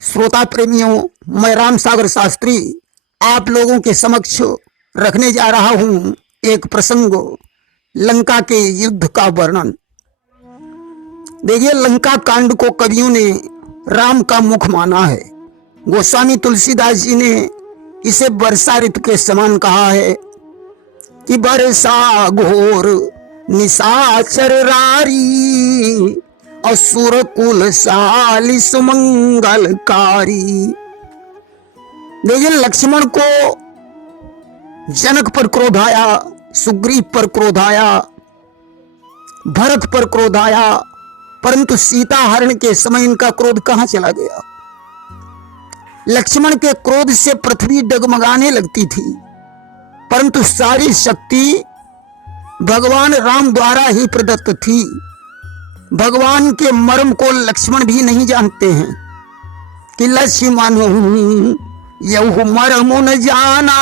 श्रोता प्रेमियों, मैं राम सागर शास्त्री आप लोगों के समक्ष रखने जा रहा हूं एक प्रसंग, लंका के युद्ध का वर्णन। देखिए, लंका कांड को कवियों ने राम का मुख माना है। गोस्वामी तुलसीदास जी ने इसे वर्षा ऋतु के समान कहा है कि वर्षा घोर निशाचर रारी, असुर कुल साली सुमंगलकारी। देखिए, लक्ष्मण को जनक पर क्रोध आया, सुग्रीव पर क्रोध आया, भरत पर क्रोध आया, परंतु सीता हरण के समय इनका क्रोध कहां चला गया। लक्ष्मण के क्रोध से पृथ्वी डगमगाने लगती थी, परंतु सारी शक्ति भगवान राम द्वारा ही प्रदत्त थी। भगवान के मर्म को लक्ष्मण भी नहीं जानते हैं कि लक्ष्मण यहु मर्म न जाना,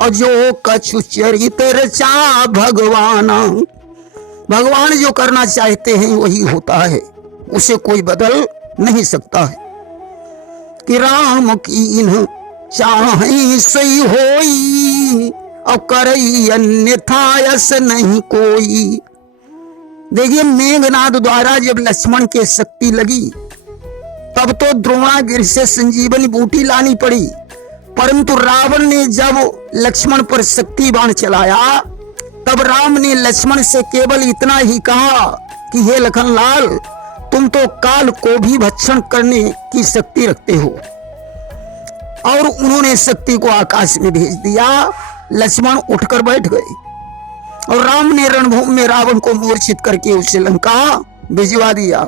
और जो कछु चरित रचा भगवाना। भगवान जो करना चाहते हैं वही होता है, उसे कोई बदल नहीं सकता है। कि राम कीन्ह चाहि सही होई, और करई अन्यथा यस नहीं कोई। देखिए, मेघनाद द्वारा जब लक्ष्मण के शक्ति लगी तब तो द्रोणागिरि से संजीवनी बूटी लानी पड़ी, परंतु रावण ने जब लक्ष्मण पर शक्ति बाण चलाया तब राम ने लक्ष्मण से केवल इतना ही कहा कि हे लखनलाल, तुम तो काल को भी भक्षण करने की शक्ति रखते हो। और उन्होंने शक्ति को आकाश में भेज दिया। लक्ष्मण उठकर बैठ गए और राम ने रणभूमि में रावण को मूर्छित करके उसे लंका भिजवा दिया।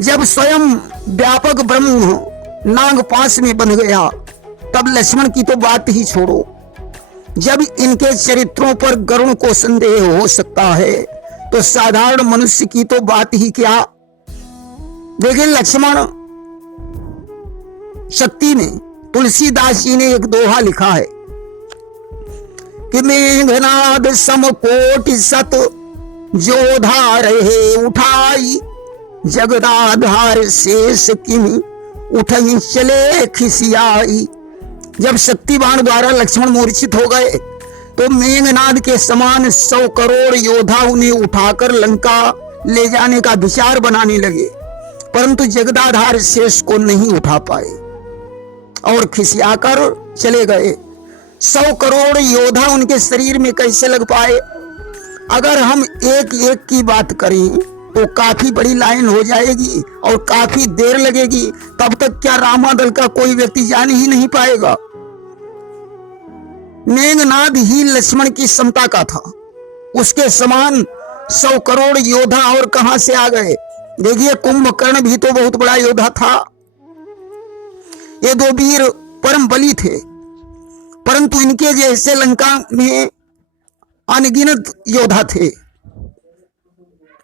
जब स्वयं व्यापक ब्रह्म नागपाश में बन गया तब लक्ष्मण की तो बात ही छोड़ो। जब इनके चरित्रों पर गरुण को संदेह हो सकता है तो साधारण मनुष्य की तो बात ही क्या। देखिए, लक्ष्मण शक्ति में तुलसीदास जी ने एक दोहा लिखा है कि मेघनाद समकोटि सत जोधा रहे उठाई, जगदाधार शेष किमि उठई चले खिसियाई। जब शक्तिबाण द्वारा लक्ष्मण मूर्छित हो गए तो मेघनाद के समान 100 करोड़ योद्धा उन्हें उठाकर लंका ले जाने का विचार बनाने लगे, परंतु जगदाधार शेष को नहीं उठा पाए और खिसियाकर चले गए। 100 करोड़ योद्धा उनके शरीर में कैसे लग पाए। अगर हम एक एक की बात करें तो काफी बड़ी लाइन हो जाएगी और काफी देर लगेगी, तब तक क्या रामादल का कोई व्यक्ति जान ही नहीं पाएगा। मेघनाद ही लक्ष्मण की क्षमता का था, उसके समान 100 करोड़ योद्धा और कहां से आ गए। देखिए, कुंभकर्ण भी तो बहुत बड़ा योद्धा था। ये दो वीर परम बली थे, परंतु इनके जैसे लंका में अनगिनत योद्धा थे।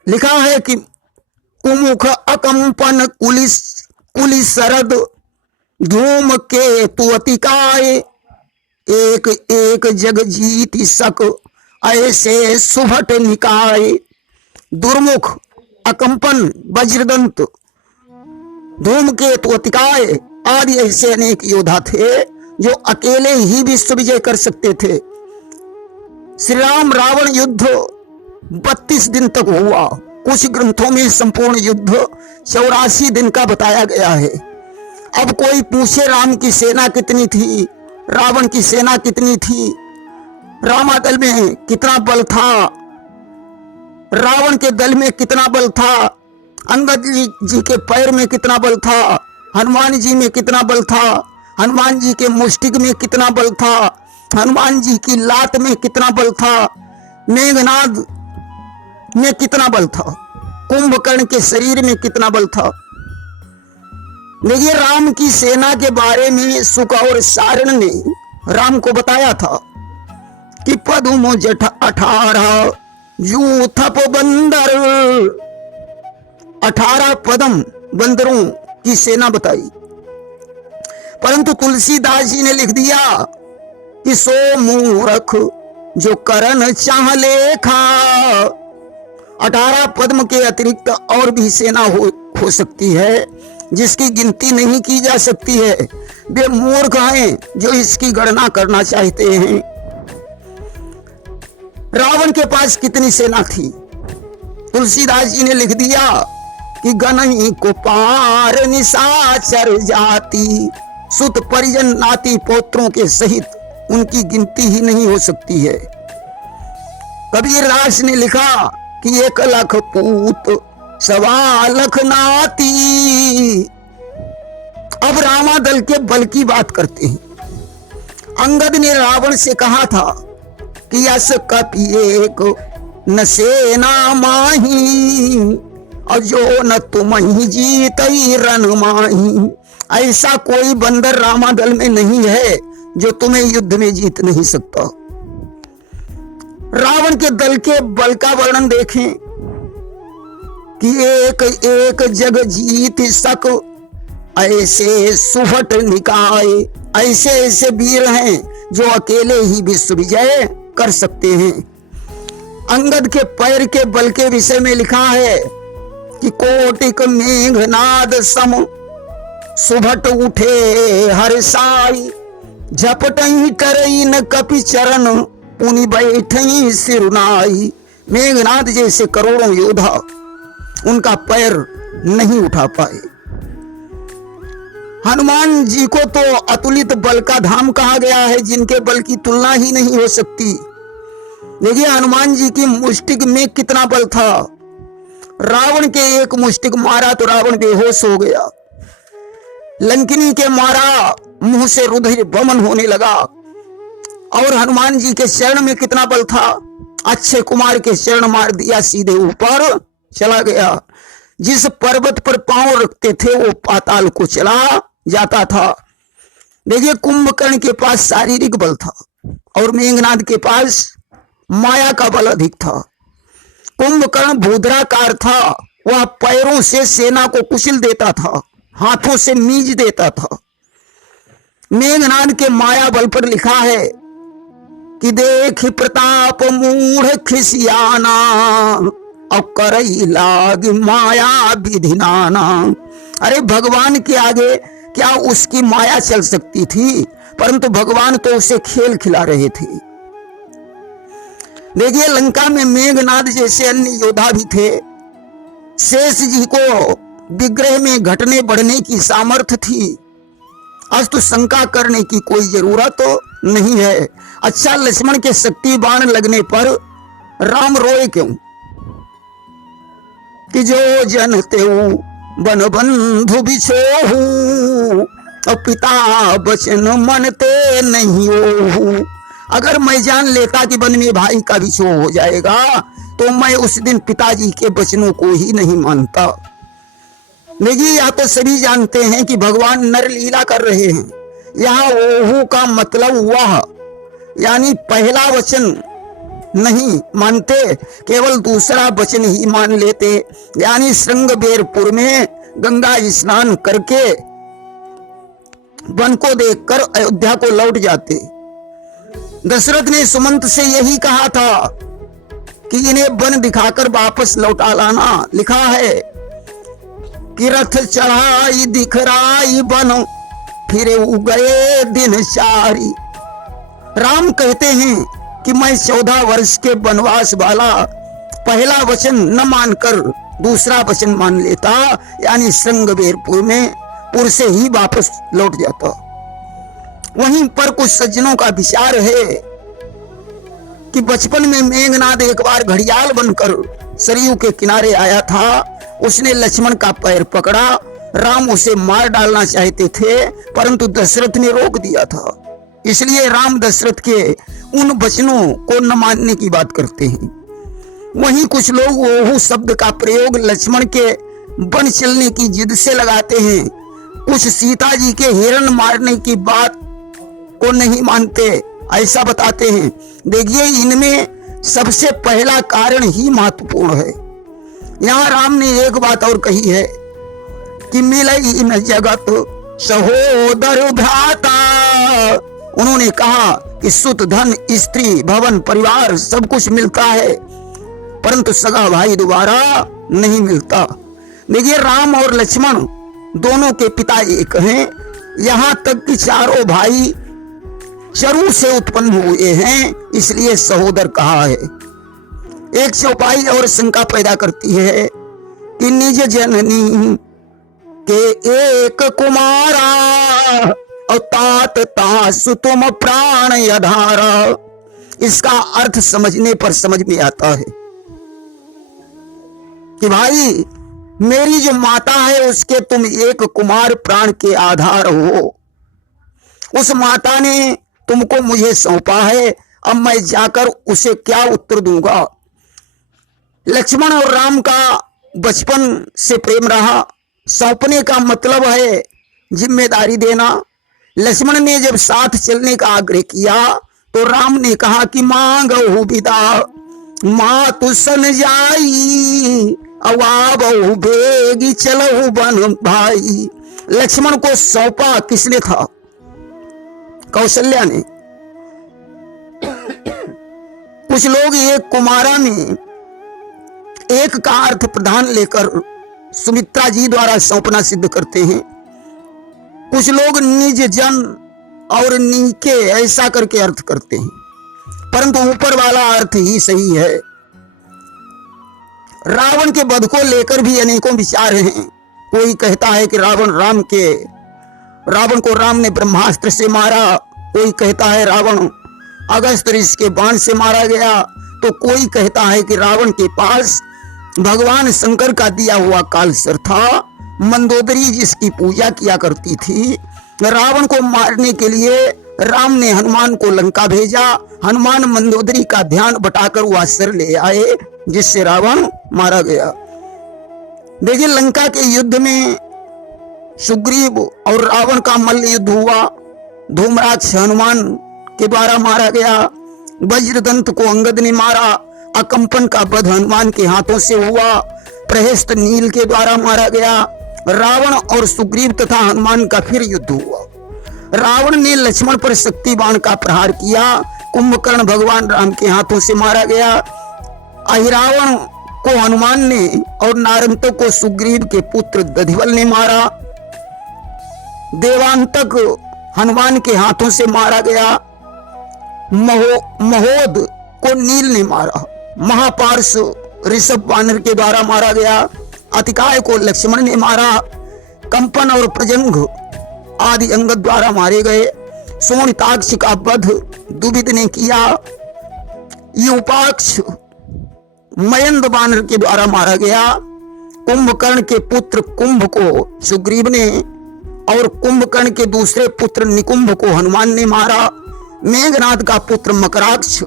लिखा है कि कुमुख अकंपन कुलिस सरद धूम के तुअतिकाय, एक एक जग जीति सक ऐसे सुभट निकाय। दुर्मुख, अकंपन, वज्रदंत, धूमकेतु, अतिकाय आदि ऐसे अनेक योद्धा थे जो अकेले ही विश्व विजय कर सकते थे। श्री राम रावण युद्ध 32 दिन तक हुआ। कुछ ग्रंथों में संपूर्ण युद्ध 84 दिन का बताया गया है। अब कोई पूछे राम की सेना कितनी थी, रावण की सेना कितनी थी, रामादल में कितना बल था, रावण के दल में कितना बल था, अंगद जी के पैर में कितना बल था, हनुमान जी में कितना बल था, हनुमान जी के मुष्टिक में कितना बल था, हनुमान जी की लात में कितना बल था, मेघनाद में कितना बल था, कुंभकर्ण के शरीर में कितना बल था। देखिए, राम की सेना के बारे में सुक और सारण ने राम को बताया था कि पदुम जठ 18 यूथप बंदर, 18 पदम बंदरों की सेना बताई। परंतु तुलसीदास जी ने लिख दिया कि सो मूर्ख जो करन चाह लेखा। 18 पद्म के अतिरिक्त और भी सेना हो सकती है, जिसकी गिनती नहीं की जा सकती है। वे मूर्ख हैं जो इसकी गणना करना चाहते हैं। रावण के पास कितनी सेना थी? तुलसीदास जी ने लिख दिया कि गनई को पार निशाचर जाति, सुत परिजन नाती पोत्रों के सहित उनकी गिनती ही नहीं हो सकती है। कबीर दास ने लिखा कि 1 लाख पूत 1.25 लाख नाती। अब रामादल के बल की बात करते हैं। अंगद ने रावण से कहा था कि यस कपि एक न सेना माही, और जो न तुम ही जीत रन माही। ऐसा कोई बंदर रामादल में नहीं है जो तुम्हें युद्ध में जीत नहीं सकता। रावण के दल के बल का वर्णन देखें कि एक एक जग जीत सक ऐसे सुफट निकाय। ऐसे ऐसे वीर हैं जो अकेले ही विश्व विजय कर सकते हैं। अंगद के पैर के बल के विषय में लिखा है कि कोटिक मेघनाद सम सुभट उठे हर साई, झपटई करई न कपि चरण पुनि बैठई सिरुनाई। मेघनाद जैसे करोड़ों योद्धा उनका पैर नहीं उठा पाए। हनुमान जी को तो अतुलित बल का धाम कहा गया है, जिनके बल की तुलना ही नहीं हो सकती। देखिए हनुमान जी की मुष्टिक में कितना बल था। रावण के एक मुष्टिक मारा तो रावण बेहोश हो गया। लंकिनी के मारा, मुंह से रुधिर वमन होने लगा। और हनुमान जी के चरण में कितना बल था। अक्षय कुमार के चरण मार दिया, सीधे ऊपर चला गया। जिस पर्वत पर पांव रखते थे वो पाताल को चला जाता था। देखिए कुंभकर्ण के पास शारीरिक बल था और मेघनाद के पास माया का बल अधिक था। कुंभकर्ण भूद्राकार था, वह पैरों से सेना को कुचल देता था, हाथों से मीज देता था। मेघनाद के माया बल पर लिखा है कि देख प्रताप मूढ़ खिसियाना, और करई लाग माया विधिनाना। अरे भगवान के आगे क्या उसकी माया चल सकती थी, परंतु भगवान तो उसे खेल खिला रहे थे। देखिए लंका में मेघनाद जैसे अन्य योद्धा भी थे। शेष जी को विग्रह में घटने बढ़ने की सामर्थ्य थी, अस्तु शंका करने की कोई जरूरत तो नहीं है। अच्छा लक्ष्मण के शक्ति बाण लगने पर राम रोए क्यों? कि जो जनते बन बंधु बिछोहू, और पिता बचन मनते नहीं ओहू। अगर मैं जान लेता कि वन में भाई का बिछोह हो जाएगा तो मैं उस दिन पिताजी के वचनों को ही नहीं मानता। देखिए या तो सभी जानते हैं कि भगवान नर लीला कर रहे हैं। यहाँ ओहू का मतलब वह, यानी पहला वचन नहीं मानते, केवल दूसरा वचन ही मान लेते। यानी श्रृंगबेरपुर में गंगा स्नान करके वन को देखकर अयोध्या को लौट जाते। दशरथ ने सुमंत से यही कहा था कि इन्हें वन दिखाकर वापस लौटा लाना। लिखा है कि रथ चढ़ाई दिखराई बन, फिर गए दिन चारी। राम कहते हैं कि मैं 14 वर्ष के वनवास वाला पहला वचन न मानकर दूसरा वचन मान लेता, यानी श्रृंगबेरपुर में पुर से ही वापस लौट जाता। वहीं पर कुछ सज्जनों का विचार है कि बचपन में मेघनाद एक बार घड़ियाल बनकर सरयू के किनारे आया था। उसने लक्ष्मण का पैर पकड़ा। राम उसे मार डालना चाहते थे, परंतु दशरथ ने रोक दिया था। इसलिए राम दशरथ के उन वचनों को न मानने की बात करते हैं। वहीं कुछ लोग ओहू शब्द का प्रयोग लक्ष्मण के वन चलने की जिद से लगाते हैं। कुछ सीता जी के हिरण मारने की बात को नहीं मानते, ऐसा बताते हैं। देखिए इनमें सबसे पहला कारण ही महत्वपूर्ण है। यहाँ राम ने एक बात और कही है कि मिलई न जगत सहोदर भ्राता। उन्होंने कहा कि सुत धन स्त्री भवन परिवार सब कुछ मिलता है, परंतु सगा भाई दोबारा नहीं मिलता। देखिए राम और लक्ष्मण दोनों के पिता एक हैं, यहाँ तक कि चारों भाई चरु से उत्पन्न हुए हैं, इसलिए सहोदर कहा है। एक चौपाई और शंका पैदा करती है कि निज जननी के एक कुमारा और तात तासु तुम प्राण यधारा। इसका अर्थ समझने पर समझ में आता है कि भाई मेरी जो माता है उसके तुम एक कुमार प्राण के आधार हो। उस माता ने तुमको मुझे सौंपा है, अब मैं जाकर उसे क्या उत्तर दूंगा। लक्ष्मण और राम का बचपन से प्रेम रहा। सौंपने का मतलब है जिम्मेदारी देना। लक्ष्मण ने जब साथ चलने का आग्रह किया तो राम ने कहा कि मांगहु विदा माँ तु सन जाई अवाबहु बेगी चलहु बन भाई। लक्ष्मण को सौंपा किसने था? कौशल्या ने। कुछ लोग एक कुमारा में एक का अर्थ प्रधान लेकर सुमित्रा जी द्वारा सौंपना सिद्ध करते हैं। कुछ लोग निज जन और नीके ऐसा करके अर्थ करते हैं, परंतु ऊपर वाला अर्थ ही सही है। रावण के वध को लेकर भी अनेकों विचार हैं। कोई कहता है कि रावण को राम ने ब्रह्मास्त्र से मारा, कोई कहता है रावण अगस्त ऋषि के बाण से मारा गया, तो कोई कहता है कि रावण के पास भगवान शंकर का दिया हुआ कालसर था। मंदोदरी जिसकी पूजा किया करती थी, रावण को मारने के लिए राम ने हनुमान को लंका भेजा। हनुमान मंदोदरी का ध्यान बटाकर वह असर ले आए, जिससे रावण मारा गया। देखिए, लंका के युद्ध में सुग्रीव और रावण का मल्ल युद्ध हुआ। धूम्राक्ष हनुमान के द्वारा मारा गया। वज्रदंत को अंगद ने मारा। अकंपन का वध हनुमान के हाथों से हुआ। प्रहस्त नील के द्वारा मारा गया। रावण और सुग्रीव तथा हनुमान का फिर युद्ध हुआ। रावण ने लक्ष्मण पर शक्ति बाण का प्रहार किया। कुंभकर्ण भगवान राम के हाथों से मारा गया। अहिरावण को हनुमान ने और नारंतक को सुग्रीव के पुत्र दधिवल ने मारा। देवांतक हनुमान के हाथों से मारा गया। महोद को नील ने मारा। महापार्श ऋषभ वानर के द्वारा मारा गया। अतिकाय को लक्ष्मण ने मारा। कंपन और प्रजंग आदि अंगद द्वारा मारे गए। सोनिताक्ष का वध दुविद ने किया। यूपाक्ष मयंद वानर के द्वारा मारा गया। कुंभकर्ण के पुत्र कुंभ को सुग्रीव ने और कुंभकर्ण के दूसरे पुत्र निकुंभ को हनुमान ने मारा। मेघनाद का पुत्र मकराक्ष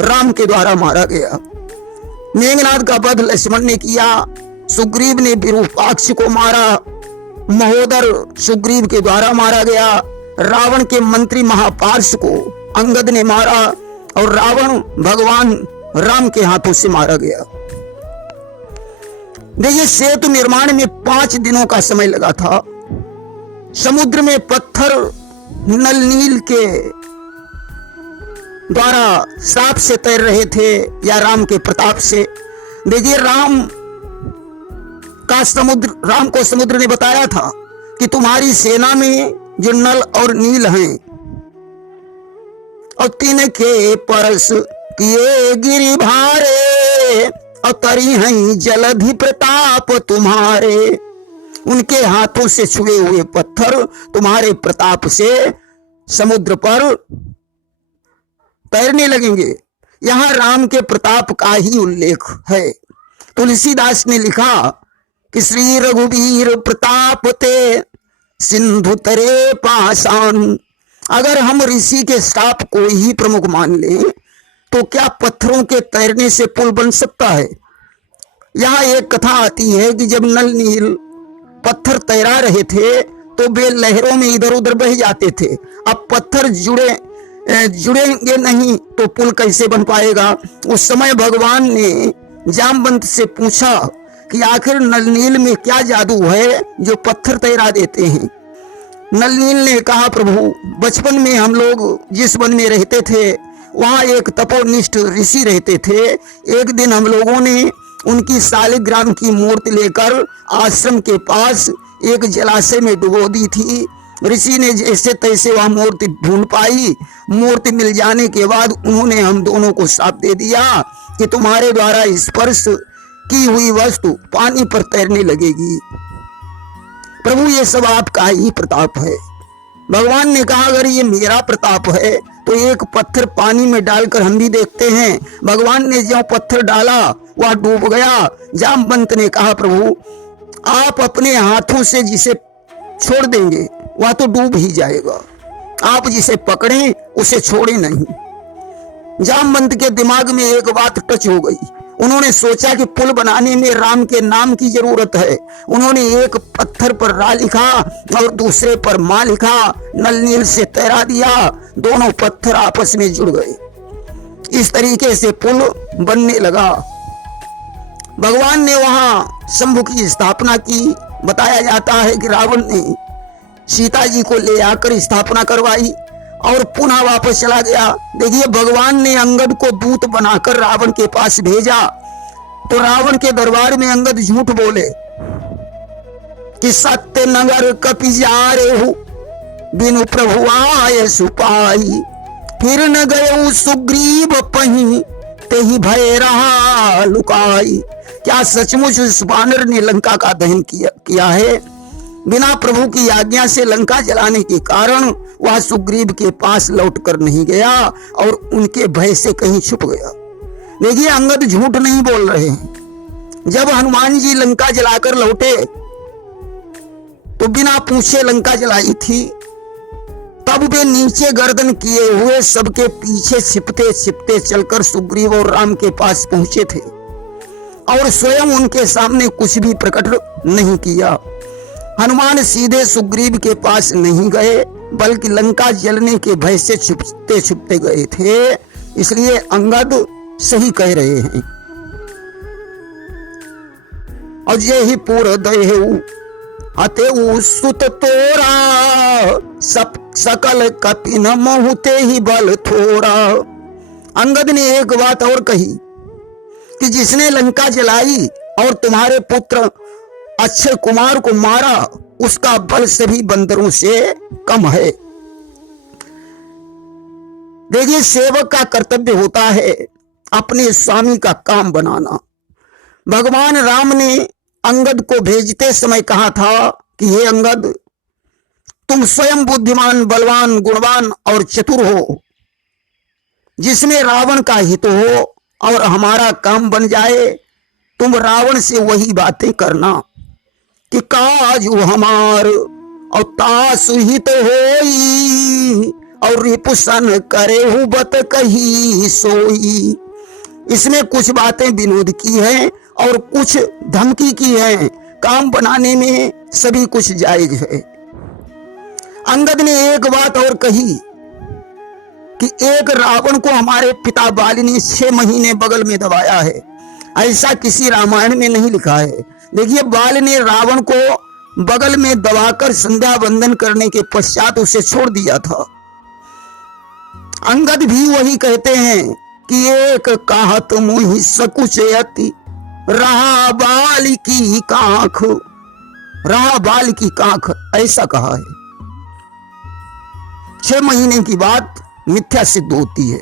राम के द्वारा मारा गया। मेघनाद का वध लक्ष्मण ने किया। सुग्रीव ने विरूपाक्ष को मारा। महोदर सुग्रीव के द्वारा मारा गया। रावण के मंत्री महापार्श को अंगद ने मारा और रावण भगवान राम के हाथों से मारा गया। देखिए, सेतु निर्माण में 5 दिनों का समय लगा था। समुद्र में पत्थर नल नील के द्वारा श्राप से तैर रहे थे या राम के प्रताप से। देखिए, राम को समुद्र ने बताया था कि तुम्हारी सेना में जो नल और नील हैं और तिनके परस किए गिरि भारे और तरी हैं जलधि प्रताप तुम्हारे। उनके हाथों से छुए हुए पत्थर तुम्हारे प्रताप से समुद्र पर तैरने लगेंगे। यहां राम के प्रताप का ही उल्लेख है। तुलसीदास ने लिखा कि श्री रघुवीर प्रताप ते सिंधु तरे पाषाण। अगर हम ऋषि के श्राप को ही प्रमुख मान लें तो क्या पत्थरों के तैरने से पुल बन सकता है? यहाँ एक कथा आती है कि जब नल नील पत्थर तैरा रहे थे तो वे लहरों में इधर उधर बह जाते थे। अब पत्थर जुड़ेंगे नहीं तो पुल कैसे बन पाएगा? उस समय भगवान ने जामवंत से पूछा कि आखिर नल नील में क्या जादू है जो पत्थर तैरा देते हैं? नल नील ने कहा, प्रभु, बचपन में हम लोग जिस वन में रहते थे वहां एक तपोनिष्ठ ऋषि रहते थे। एक दिन हम लोगों ने उनकी शालिग्राम की मूर्ति लेकर आश्रम के पास एक जलाशय में डुबो दी थी। ऋषि ने जैसे तैसे वह मूर्ति ढूंढ पाई। मूर्ति मिल जाने के बाद उन्होंने हम दोनों को शाप दे दिया कि तुम्हारे द्वारा स्पर्श की हुई वस्तु पानी पर तैरने लगेगी। प्रभु ये सब आपका ही प्रताप है। भगवान ने कहा अगर ये मेरा प्रताप है तो एक पत्थर पानी में डालकर हम भी देखते हैं। भगवान ने जो पत्थर डाला वह डूब गया। जामवंत ने कहा प्रभु आप अपने हाथों से जिसे छोड़ देंगे वह तो डूब ही जाएगा, आप जिसे पकड़ें उसे छोड़े नहीं। जामवंत के दिमाग में एक बात टच हो गई। उन्होंने सोचा कि पुल बनाने में राम के नाम की जरूरत है। उन्होंने एक पत्थर पर रा लिखा और दूसरे पर मां लिखा, नल नील से तैरा दिया। दोनों पत्थर आपस में जुड़ गए। इस तरीके से पुल बनने लगा। भगवान ने वहां शंभु की स्थापना की। बताया जाता है कि रावण ने सीता जी को ले आकर स्थापना करवाई और पुनः वापस चला गया। देखिए भगवान ने अंगद को दूत बनाकर रावण के पास भेजा तो रावण के दरबार में अंगद झूठ बोले कि सत्य नगर कपि जारे हो बिनु प्रभु आय सुपाई। फिर न गए सुग्रीव पही ते ही भय रहा लुकाई। क्या सचमुच उस वानर ने लंका का दहन किया है? बिना प्रभु की आज्ञा से लंका जलाने के कारण वह सुग्रीव के पास लौट कर नहीं गया और उनके भय से कहीं छुप गया। देखिए अंगद झूठ नहीं बोल रहे हैं। जब हनुमान जी लंका जलाकर लौटे तो बिना पूछे लंका जलाई थी। तब वे नीचे गर्दन किए हुए सबके पीछे छिपते छिपते चलकर सुग्रीव और राम के पास पहुंचे थे और स्वयं उनके सामने कुछ भी प्रकट नहीं किया। हनुमान सीधे सुग्रीव के पास नहीं गए बल्कि लंका जलने के भय से छुपते छुपते गए थे। इसलिए अंगद सही कह रहे हैं। और यही पूर दहेऊ अतेऊ सुत तोरा सकल कपिन मोहुते ही बल थोड़ा। अंगद ने एक बात और कही कि जिसने लंका जलाई और तुम्हारे पुत्र अक्षय कुमार को मारा उसका बल सभी बंदरों से कम है। देखिए सेवक का कर्तव्य होता है अपने स्वामी का काम बनाना। भगवान राम ने अंगद को भेजते समय कहा था कि हे अंगद तुम स्वयं बुद्धिमान बलवान गुणवान और चतुर हो। जिसमें रावण का हित हो और हमारा काम बन जाए तुम रावण से वही बातें करना कि काज हमार और तासु हित होई और रिपुसन करे हु बत कही सोई। इसमें कुछ बातें विनोद की हैं और कुछ धमकी की हैं। काम बनाने में सभी कुछ जायज है। अंगद ने एक बात और कही कि एक रावण को हमारे पिता बाली ने 6 महीने बगल में दबाया है। ऐसा किसी रामायण में नहीं लिखा है। देखिए बाल ने रावण को बगल में दबाकर संध्या वंदन करने के पश्चात उसे छोड़ दिया था। अंगद भी वही कहते हैं कि एक कहत मुहि सकुचयति रहा बाल की कांख, रहा बाल की कांख, ऐसा कहा है। 6 महीने की बात मिथ्या सिद्ध होती है।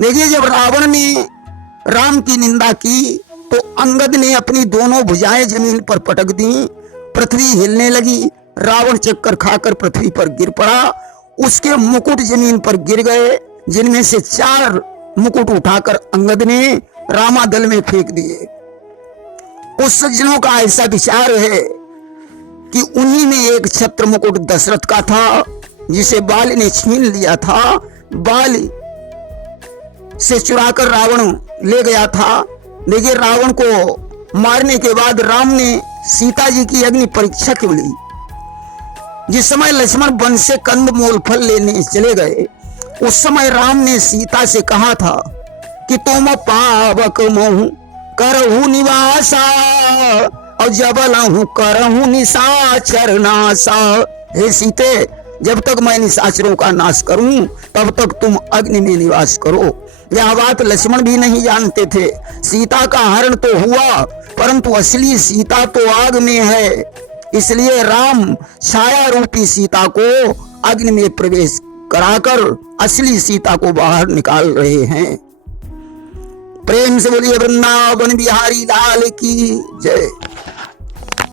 देखिए जब रावण ने राम की निंदा की तो अंगद ने अपनी दोनों भुजाएं जमीन पर पटक दी। पृथ्वी हिलने लगी। रावण चक्कर खाकर पृथ्वी पर गिर पड़ा। उसके मुकुट जमीन पर गिर गए जिनमें से 4 मुकुट उठाकर अंगद ने रामादल में फेंक दिए। कुछ सज्जनों का ऐसा विचार है कि उन्हीं में एक छत्र मुकुट दशरथ का था जिसे बाली ने छीन लिया था। बाली से चुराकर रावण ले गया था। देखिए रावण को मारने के बाद राम ने सीता जी की अग्नि परीक्षा क्यों ली? जिस समय लक्ष्मण वन से कंद मूल फल लेने चले गए उस समय राम ने सीता से कहा था कि तुम पावक मोहू करहु निवासा और जबलहु करहु निशाचर नासा। हे सीते जब तक मैं निशाचरों का नाश करूं तब तक तुम अग्नि में निवास करो। यह बात लक्ष्मण भी नहीं जानते थे। सीता का हरण तो हुआ परंतु असली सीता तो आग में है। इसलिए राम छाया रूपी सीता को अग्नि में प्रवेश कराकर असली सीता को बाहर निकाल रहे हैं। प्रेम से बोलिए वृंदावन बिहारी लाल की जय।